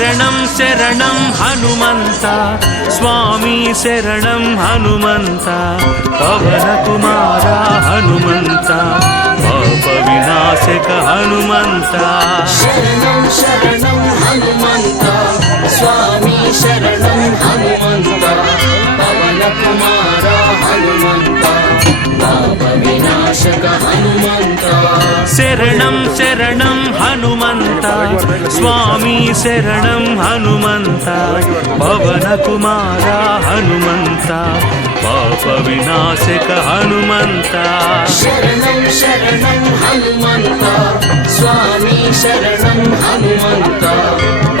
శరణం శరణం హనుమంత స్వామి శరణం హనుమంత పవన కుమార హనుమంత పాప వినాశక హనుమంత శరణం శరణం హనుమంత స్వామి శరణం హనుమంత పవన కుమార హనుమంత పాప వినాశక హనుమంత శరణం శరణం హనుమంత స్వామి శరణం హనుమంత పవన కుమార హనుమంత పాప వినాశక హనుమంత శరణం శరణం హనుమంత స్వామి శరణం హనుమంత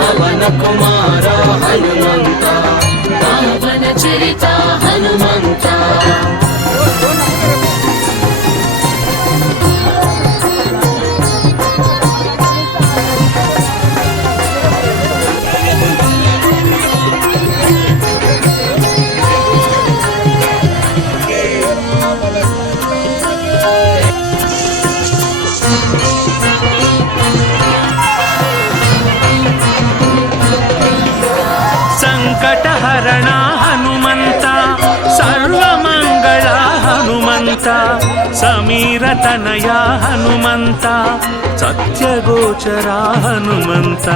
పవన కుమార హనుమంత పావన చరిత హనుమంత సంకటహరణ హనుమంత సర్వమంగళ హనుమంత సమీరతనయ హనుమంత సత్యగోచర హనుమంత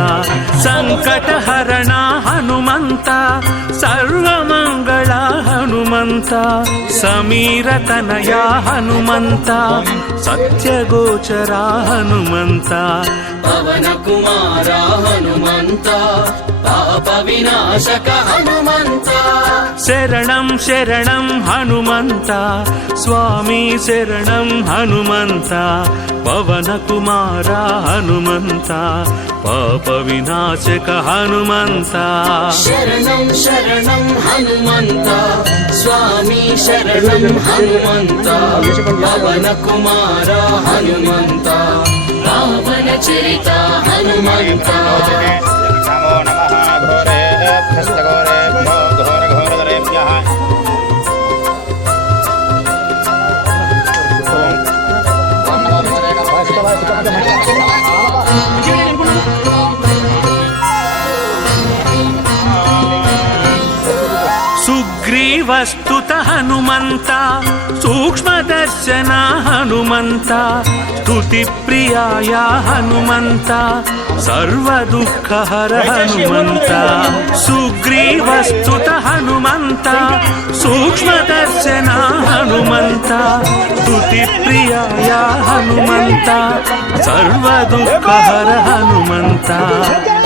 సంకటహరణ హనుమంత సర్వమంగళ హనుమంత సమీరతనయ హనుమంత సత్యగోచర హనుమంత పవన కుమార హనుమంత పాప వినాశక హనుమంత శరణం శరణం హనుమంత స్వామి శరణం హనుమంత పవన కుమార హనుమంత పాప వినాశక హనుమంత శరణం శరణం హనుమంత స్వామి శరణం హనుమంత పవన కుమార హనుమంత పావన చరిత హనుమంత నమో నమః ఘోరేభ్యశ్చ ఘోరేభ్యో ఘోరఘోరధరేభ్యః సుగ్రీవస్తుత హనుమంత సూక్ష్మదర్శన హనుమంత స్తుతి ప్రియాయ హనుమంత సర్వదుఃఖహర హనుమంత సుగ్రీవస్తుత హనుమంత సూక్ష్మదర్శన హనుమంత స్తుతి ప్రియాయ హనుమంత సర్వదుఃఖహర హనుమంత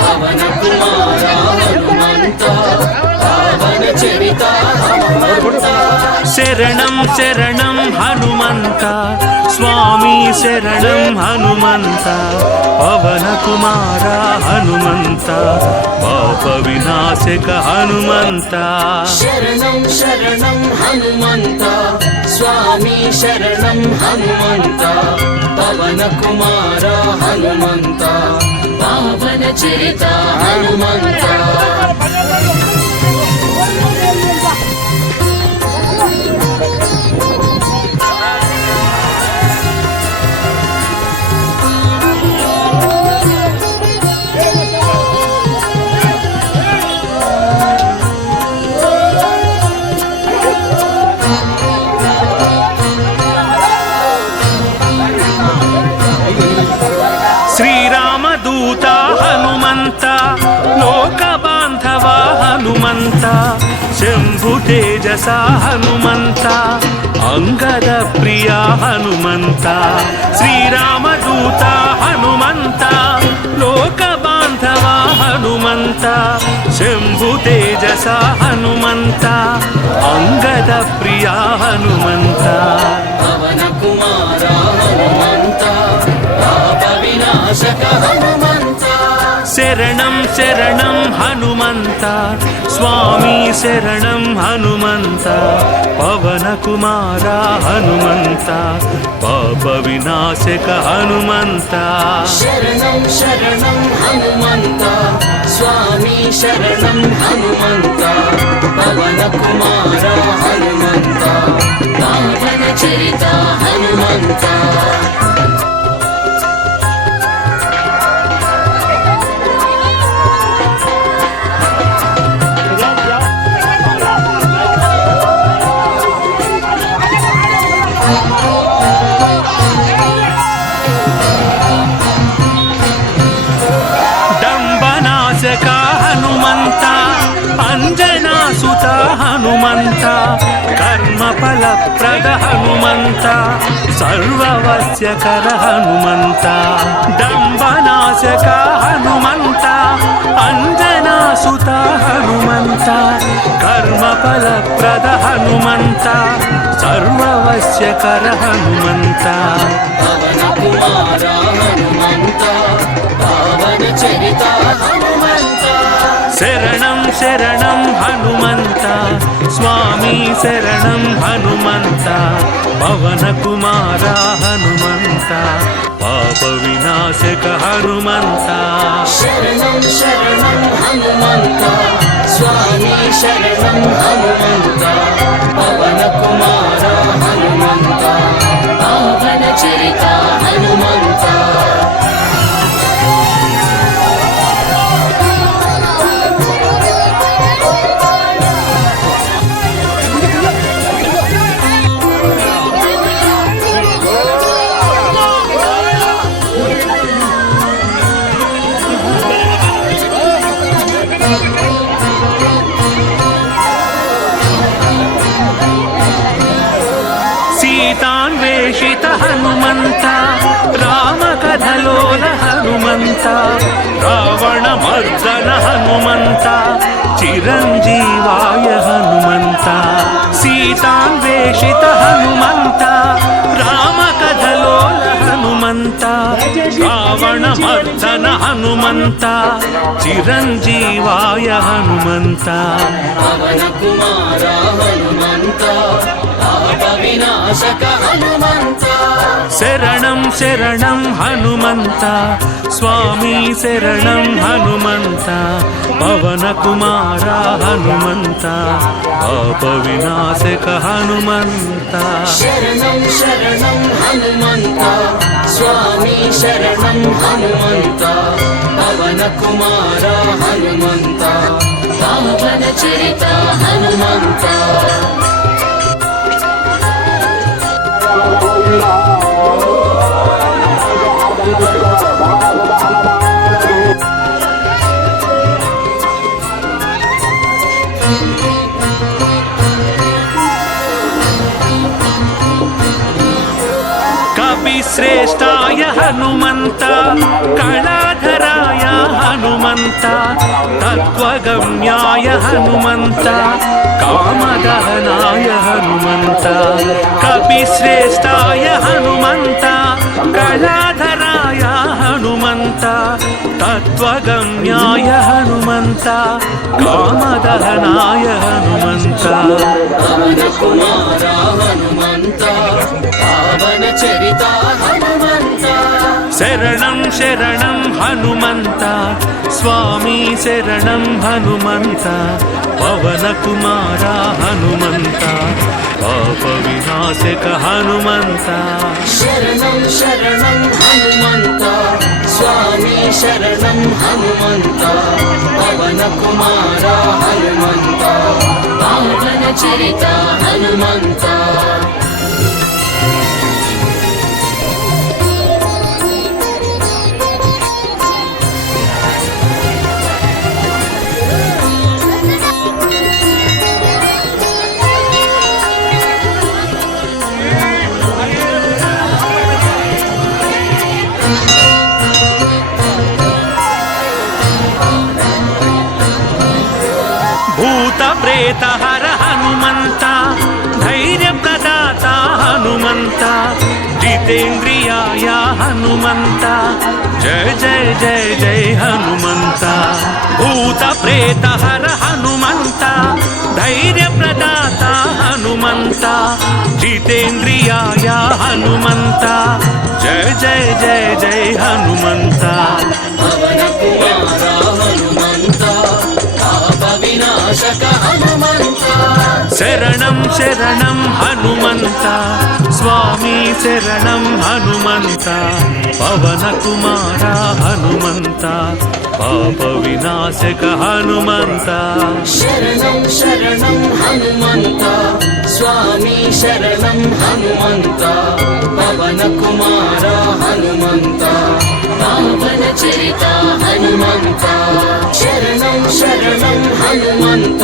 పవన కుమార హనుమంత పావన చరిత హనుమంత శరణం శరణం హనుమంత స్వామి శరణం హనుమంత పవన కుమార హనుమంత పాప వినాశక హనుమంత శరణం శరణం హనుమంత స్వామి శరణం హనుమంత పవన కుమార హనుమంత పావన చరిత హనుమంత శ్రీరామదూత హనుమంత లోక బాంధవ హనుమంత శంభు తేజస హనుమంత అంగద ప్రియ హనుమంత శ్రీరామదూత హనుమంత లోక బాంధవ హనుమంత శంభు తేజస హనుమంత అంగద ప్రియ హనుమంత పవన కుమార హనుమంత పాప వినాశక హనుమంత శరణం శరణం హనుమంత స్వామి శరణం హనుమంత పవన కుమార హనుమంత పాప వినాశక హనుమంత శరణం శరణం హనుమంత స్వామి శరణం హనుమంత పవన కుమార హనుమంత పావన చరిత హనుమంత ಸರ್ವವಸ್ಯಕರ ಹನುಮಂತ ದಂಬನಾಶಕ ಹನುಮಂತ ಅಂಜನಾಸುತ ಹನುಮಂತ ಕರ್ಮಫಲಪ್ರದ ಹನುಮಂತ ಸರ್ವವಸ್ಯಕರ ಹನುಮಂತ ಪವನ ಕುಮಾರ ಹನುಮಂತ ಪಾವನ ಚರಿತ ಹನುಮಂತ ಶರಣಂ ಶರಣಂ ಹನುಮಂತ ಸ್ವಾಮಿ ಶರಣಂ ಹನುಮಂತ ಪವನ ಕುಮಾರ ಹನುಮಂತ ಪಾಪ ವಿನಾಶಕ ಹನುಮಂತ ಶರಣಂ ಶರಣಂ ಹನುಮಂತ ಸ್ವಾಮಿ ಶರಣಂ ಹನುಮಂತ ಪವನ ಕುಮಾರ ಹನುಮಂತ ಪಾವನ ಚರಿತ ಹನುಮಂತ ಸೀತಾನ್ವೇಷಿತ ಹನುಮಂತ ರಾಮಕಥಲೋಲ ಹನುಮಂತ ರಾವಣ ಮರ್ದನ ಹನುಮಂತ ಚಿರಂಜೀವಾಯ ಹನುಮಂತ ಸೀತಾನ್ವೇಷಿತ ಹನುಮಂತ ರಾಮಕಥಲೋಲ ಹನುಮಂತ ರಾವಣ ಮರ್ದನ ಹನುಮಂತ ಚಿರಂಜೀವಾಯ ಹನುಮಂತ ಪವನ ಕುಮಾರ ಹನುಮಂತ ಪಾಪ ವಿನಾಶಕ ಹನುಮಂತ ಶರಣಂ ಶರಣಂ ಹನುಮಂತ ಸ್ವಾಮಿ ಶರಣಂ ಹನುಮಂತ ಪವನ ಕುಮಾರ ಹನುಮಂತ ಪಾಪ ವಿನಾಶಕ ಹನುಮಂತ ಶರಣಂ ಶರಣಂ ಹನುಮಂತ ಸ್ವಾಮಿ ಶರಣಂ ಹನುಮಂತ ಪವನ ಕುಮಾರ ಹನುಮಂತ ಪಾವನ ಚರಿತ ಹನುಮಂತ ಕವಿಶ್ರೇಷ್ಠಾಯ ಹನುಮಂತ ಕಳಾಧರಾಯ ಹನುಮಂತ ತತ್ವಗಮ್ಯಾಯ ಹನುಮಂತ ಕಾಮದಹನಾಯ ಹನುಮಂತ ಕವಿಶ್ರೇಷ್ಠಾಯ ಹನುಮಂತ ಕಳಾಧರಾಯ ಹನುಮಂತ ತತ್ವಗಮ್ಯಾಯ ಹನುಮಂತ ಕಾಮದಹನಾಯ ಹನುಮಂತ ಪವನ ಕುಮಾರ ಹನುಮಂತ ಪಾವನ ಚರಿತ ಹನುಮಂತ ಶರಣಂ ಶರಣಂ ಹನುಮಂತ ಸ್ವಾಮಿ ಶರಣಂ ಹನುಮಂತ ಪವನ ಕುಮಾರ ಹನುಮಂತ ಪಾಪ ವಿನಾಶಕ ಹನುಮಂತ ಶರಣಂ ಶರಣಂ ಹನುಮಂತ ಸ್ವಾಮಿ ಶರಣಂ ಹನುಮಂತ ಪವನ ಕುಮಾರ ಹನುಮಂತ ಪಾವನ ಚರಿತ ಹನುಮಂತ ಭೂತ ಪ್ರೇತ ಹರ ಹನುಮಂತ ಧೈರ್ಯ ಪ್ರದಾತ ಹನುಮಂತ ಜಿತೇಂದ್ರಿಯಾಯ ಹನುಮಂತ ಜಯ ಜಯ ಜಯ ಜಯ ಹನುಮಂತ ಭೂತ ಪ್ರೇತ ಹರ ಹನುಮಂತ ಧೈರ್ಯ ಪ್ರದಾತ ಹನುಮಂತ ಜಿತೇಂದ್ರಿಯಾಯ ಹನುಮಂತ ಜಯ ಜಯ ಜಯ ಜಯ ಹನುಮಂತ ಪವನ ಕುಮಾರ ಹನುಮಂತ ಪಾಪ ವಿನಾಶಕ ಹನುಮಂತ ಶರಣಂ ಶರಣಂ ಹನುಮಂತ ಸ್ವಾಮಿ ಶರಣಂ ಹನುಮಂತ ಪವನ ಕುಮಾರ ಹನುಮಂತ ಪಾಪ ವಿನಾಶಕ ಹನುಮಂತ ಶರಣಂ ಶರಣಂ ಹನುಮಂತ ಸ್ವಾಮಿ ಶರಣಂ ಹನುಮಂತ ಪವನ ಕುಮಾರ ಹನುಮಂತ ಪಾವನ ಚರಿತ ಹನುಮಂತ ಶರಣಂ ಶರಣಂ ಹನುಮಂತ